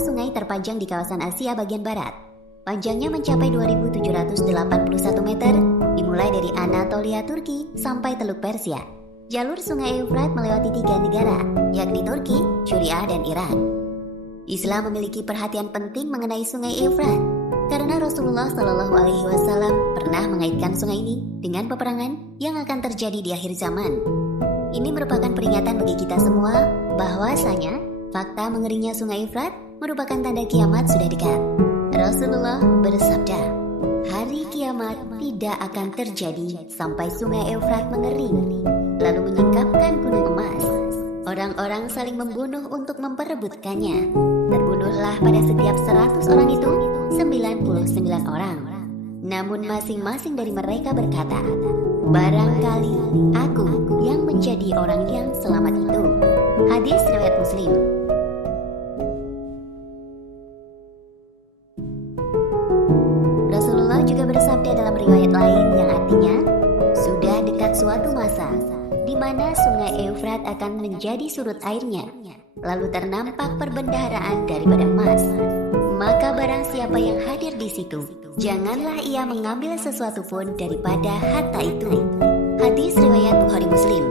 sungai terpanjang di kawasan Asia bagian barat. Panjangnya mencapai 2.781 meter, dimulai dari Anatolia Turki sampai Teluk Persia. Jalur sungai Efrat melewati 3 negara, yakni Turki, Syria, dan Irak. Islam memiliki perhatian penting mengenai sungai Efrat, karena Rasulullah Shallallahu Alaihi Wasallam pernah mengaitkan sungai ini dengan peperangan yang akan terjadi di akhir zaman. Ini merupakan peringatan bagi kita semua bahwasanya fakta mengeringnya sungai Efrat merupakan tanda kiamat sudah dekat. Rasulullah bersabda, hari kiamat tidak akan terjadi sampai sungai Efrat mengering, lalu menyingkapkan gunung emas. Orang-orang saling membunuh untuk memperebutkannya. Terbunuhlah pada setiap 100 orang itu 99 orang. Namun masing-masing dari mereka berkata, barangkali aku yang menjadi orang yang selamat itu. Hadis riwayat Muslim. Rasulullah juga bersabda dalam riwayat lain yang artinya, sudah dekat suatu masa di mana sungai Efrat akan menjadi surut airnya, lalu ternampak perbendaharaan daripada emas. Maka barang siapa yang hadir di situ, janganlah ia mengambil sesuatu pun daripada harta itu. Hadis riwayat Bukhari Muslim.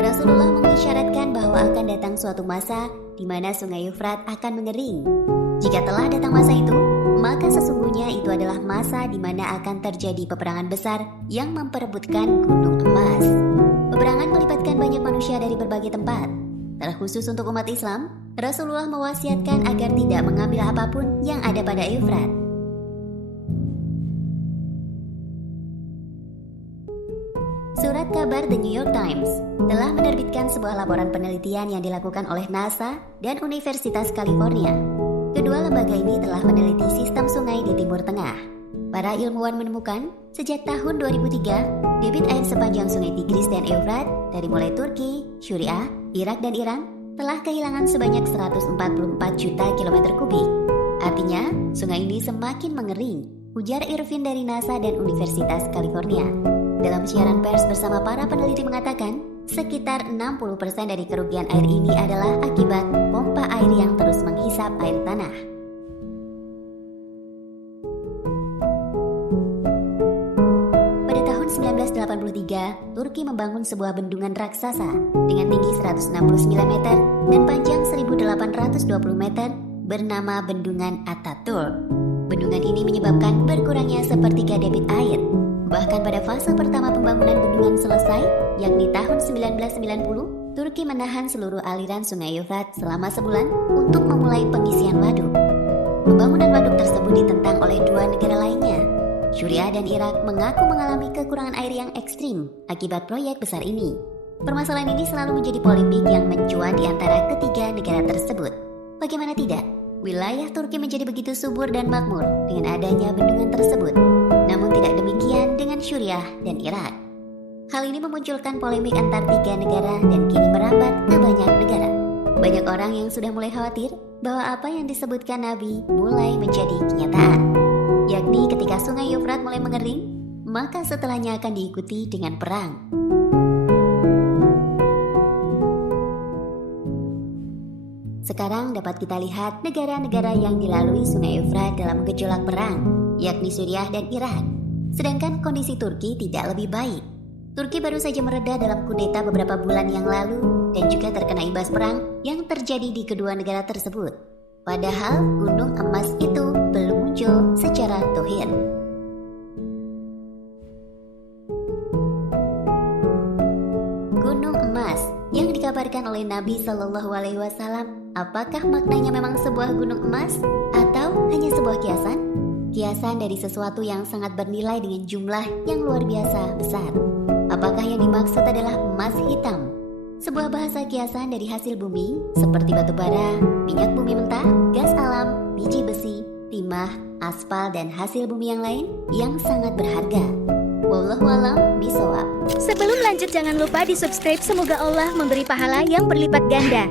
Rasulullah mengisyaratkan bahwa akan datang suatu masa di mana sungai Efrat akan mengering. Jika telah datang masa itu, maka sesungguhnya itu adalah masa di mana akan terjadi peperangan besar yang memperebutkan gunung emas. Peperangan melibatkan banyak manusia dari berbagai tempat. Terkhusus untuk umat Islam, Rasulullah mewasiatkan agar tidak mengambil apapun yang ada pada Efrat. Surat kabar The New York Times telah menerbitkan sebuah laporan penelitian yang dilakukan oleh NASA dan Universitas California. Kedua lembaga ini telah meneliti sistem sungai di Timur Tengah. Para ilmuwan menemukan, sejak tahun 2003, debit air sepanjang sungai Tigris dan Efrat dari mulai Turki, Syria, Irak, dan Iran telah kehilangan sebanyak 144 juta kilometer kubik. Artinya, sungai ini semakin mengering, ujar Irvin dari NASA dan Universitas California. Dalam siaran pers bersama para peneliti mengatakan, sekitar 60% dari kerugian air ini adalah akibat pompa air yang terus menghisap air tanah. Pada tahun 1983, Turki membangun sebuah bendungan raksasa dengan tinggi 169 meter dan panjang 1820 meter bernama Bendungan Ataturk. Bendungan ini menyebabkan berkurangnya sepertiga debit air. Bahkan pada fase pertama pembangunan bendungan selesai, yakni tahun 1990, Turki menahan seluruh aliran sungai Efrat selama sebulan untuk memulai pengisian waduk. Pembangunan waduk tersebut ditentang oleh dua negara lainnya. Syria dan Irak mengaku mengalami kekurangan air yang ekstrim akibat proyek besar ini. Permasalahan ini selalu menjadi polemik yang mencuat di antara ketiga negara tersebut. Bagaimana tidak, wilayah Turki menjadi begitu subur dan makmur dengan adanya bendungan tersebut. Namun tidak demikian dengan Syria dan Irak. Hal ini memunculkan polemik antar tiga negara dan kini merambat ke banyak negara. Banyak orang yang sudah mulai khawatir bahwa apa yang disebutkan Nabi mulai menjadi kenyataan, yakni ketika sungai Efrat mulai mengering, maka setelahnya akan diikuti dengan perang. Sekarang dapat kita lihat negara-negara yang dilalui sungai Efrat dalam gejolak perang, yakni Suriah dan Irak. Sedangkan kondisi Turki tidak lebih baik. Turki baru saja mereda dalam kudeta beberapa bulan yang lalu dan juga terkena imbas perang yang terjadi di kedua negara tersebut. Padahal gunung emas itu belum muncul secara tohir. Gunung emas yang dikabarkan oleh Nabi Shallallahu Alaihi Wasallam, apakah maknanya memang sebuah gunung emas atau hanya sebuah kiasan? Kiasan dari sesuatu yang sangat bernilai dengan jumlah yang luar biasa besar. Apakah yang dimaksud adalah emas hitam? Sebuah bahasa kiasan dari hasil bumi seperti batu bara, minyak bumi mentah, gas alam, biji besi, timah, aspal, dan hasil bumi yang lain yang sangat berharga. Wallahu a'lam bishawab. Sebelum lanjut jangan lupa di subscribe, semoga Allah memberi pahala yang berlipat ganda.